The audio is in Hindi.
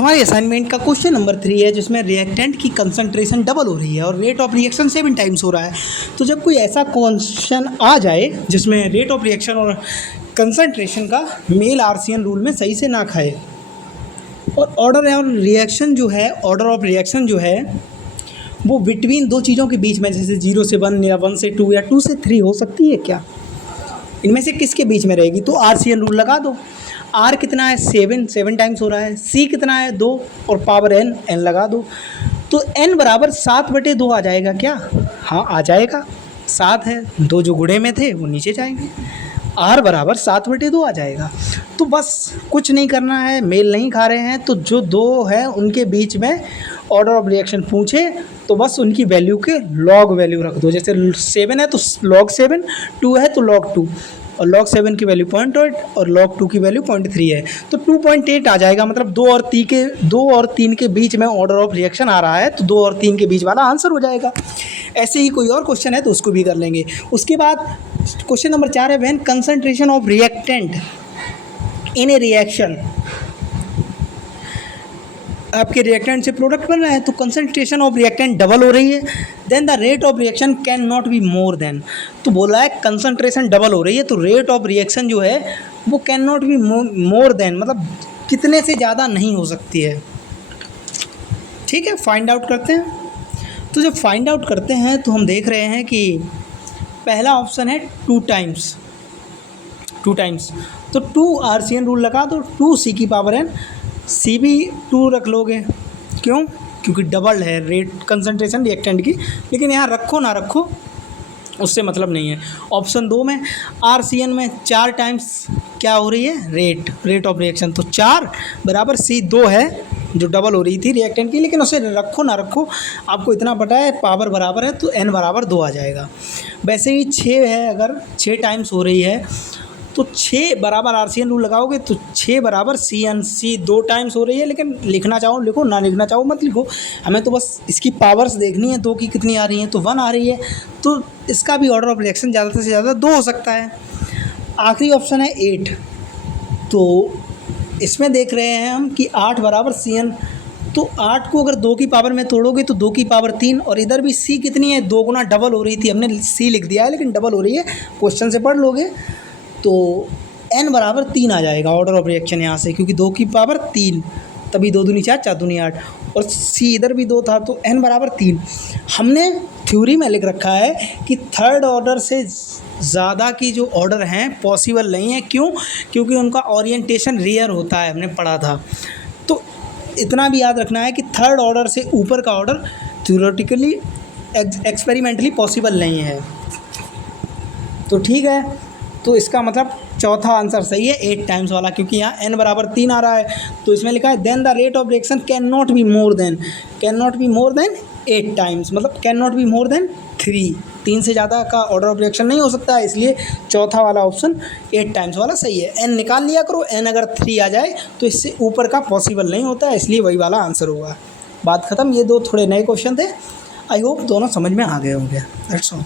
हमारे असाइनमेंट का क्वेश्चन नंबर 3 है जिसमें रिएक्टेंट की कंसंट्रेशन डबल हो रही है और रेट ऑफ रिएक्शन 7 टाइम्स हो रहा है। तो जब कोई ऐसा क्वेश्चन आ जाए जिसमें रेट ऑफ रिएक्शन और कंसंट्रेशन का मेल आरसीएन रूल में सही से ना खाए और ऑर्डर ऑफ रिएक्शन जो है वो बिटवीन दो चीज़ों के बीच में, जैसे 0 से 1 या 1 से 2 या 2 से 3 हो सकती है क्या, इनमें से किसके बीच में रहेगी, तो आरसीएन रूल लगा दो। आर कितना है 7 टाइम्स हो रहा है, सी कितना है 2 और पावर n लगा दो। तो n बराबर 7/2 आ जाएगा क्या, हाँ आ जाएगा। 7 है, 2 जो गुणे में थे वो नीचे जाएंगे, r बराबर 7/2 आ जाएगा। तो बस कुछ नहीं करना है, मेल नहीं खा रहे हैं तो जो दो है उनके बीच में ऑर्डर ऑफ रिएक्शन पूछे तो बस उनकी वैल्यू के लॉग वैल्यू रख दो। जैसे 7 है तो log 7, 2 है तो log 2 और log 7 की वैल्यू 0.8 और log 2 की वैल्यू 0.3 है तो 2.8 आ जाएगा। मतलब 2 और 3 के बीच में ऑर्डर ऑफ रिएक्शन आ रहा है तो 2 और 3 के बीच वाला आंसर हो जाएगा। ऐसे ही कोई और क्वेश्चन है तो उसको भी कर लेंगे। उसके बाद क्वेश्चन नंबर 4 है when concentration of reactant in A reaction, आपके रिएक्टेंट से प्रोडक्ट बन रहा है तो कंसंट्रेशन ऑफ रिएक्टेंट डबल हो रही है, then the rate of reaction can not be more than. तो बोला है कंसंट्रेशन डबल हो रही है तो रेट ऑफ रिएक्शन जो है वो can not be more then, मतलब कितने से ज़्यादा नहीं हो सकती है। ठीक है, फाइंड आउट करते हैं। तो जब फाइंड आउट करते हैं तो हम देख रहे हैं कि पहला ऑप्शन है 2 टाइम्स, तो 2 आरसीएन रूल लगा दो, 2 सी की पावर n, सी भी 2 रख लोगे, क्यों, क्योंकि डबल है रेट कंसंट्रेशन रिएक्टेंट की, लेकिन यहाँ रखो ना रखो उससे मतलब नहीं है। ऑप्शन 2 में आरसीएन में 4 टाइम्स क्या हो रही है रेट ऑफ रिएक्शन, तो 4 बराबर सी 2 है जो डबल हो रही थी रिएक्टेंट की, लेकिन उसे रखो ना रखो आपको इतना पता है पावर बराबर है तो n बराबर 2 आ जाएगा। वैसे ही 6 है, अगर 6 टाइम्स हो रही है तो 6 बराबर आरसीएन रूल लगाओगे तो 6 बराबर सी 2 टाइम्स हो रही है, लेकिन लिखना चाहो लिखो, ना लिखना चाहो मत लिखो, हमें तो बस इसकी पावर्स देखनी है 2 की कितनी आ रही हैं, तो 1 आ रही है तो इसका भी ऑर्डर ऑफ रिएक्शन ज़्यादा से ज़्यादा 2 हो सकता है। आखिरी ऑप्शन है 8, तो इसमें देख रहे हैं हम कि 8 बराबर CN, तो 8 को अगर 2 की पावर में तोड़ोगे तो 2 की पावर 3, और इधर भी C कितनी है 2 गुना डबल हो रही थी, हमने C लिख दिया है लेकिन डबल हो रही है, क्वेश्चन से पढ़ लोगे तो n बराबर 3 आ जाएगा ऑर्डर ऑफ रिएक्शन यहाँ से, क्योंकि 2 की पावर 3, तभी 2 दूनी 4, 4 दूनी 8, और C इधर भी 2 था तो n बराबर 3। हमने थ्योरी में लिख रखा है कि थर्ड ऑर्डर से ज़्यादा की जो ऑर्डर हैं पॉसिबल नहीं है, क्यों, क्योंकि उनका ओरिएंटेशन रेयर होता है, हमने पढ़ा था। तो इतना भी याद रखना है कि थर्ड ऑर्डर से ऊपर का ऑर्डर थ्योरेटिकली एक्सपेरिमेंटली पॉसिबल नहीं है। तो ठीक है, तो इसका मतलब चौथा आंसर सही है 8 टाइम्स वाला, क्योंकि यहाँ n बराबर 3 आ रहा है तो इसमें लिखा है then the rate of reaction can not be more than 8 times, मतलब can not be more than 3 से ज़्यादा का ऑर्डर ऑफ रिएक्शन नहीं हो सकता है, इसलिए चौथा वाला ऑप्शन 8 टाइम्स वाला सही है। n निकाल लिया करो, n अगर 3 आ जाए तो इससे ऊपर का पॉसिबल नहीं होता है, इसलिए वही वाला आंसर होगा। बात ख़त्म। ये 2 थोड़े नए क्वेश्चन थे, आई होप दोनों समझ में आ गए होंगे। That's all.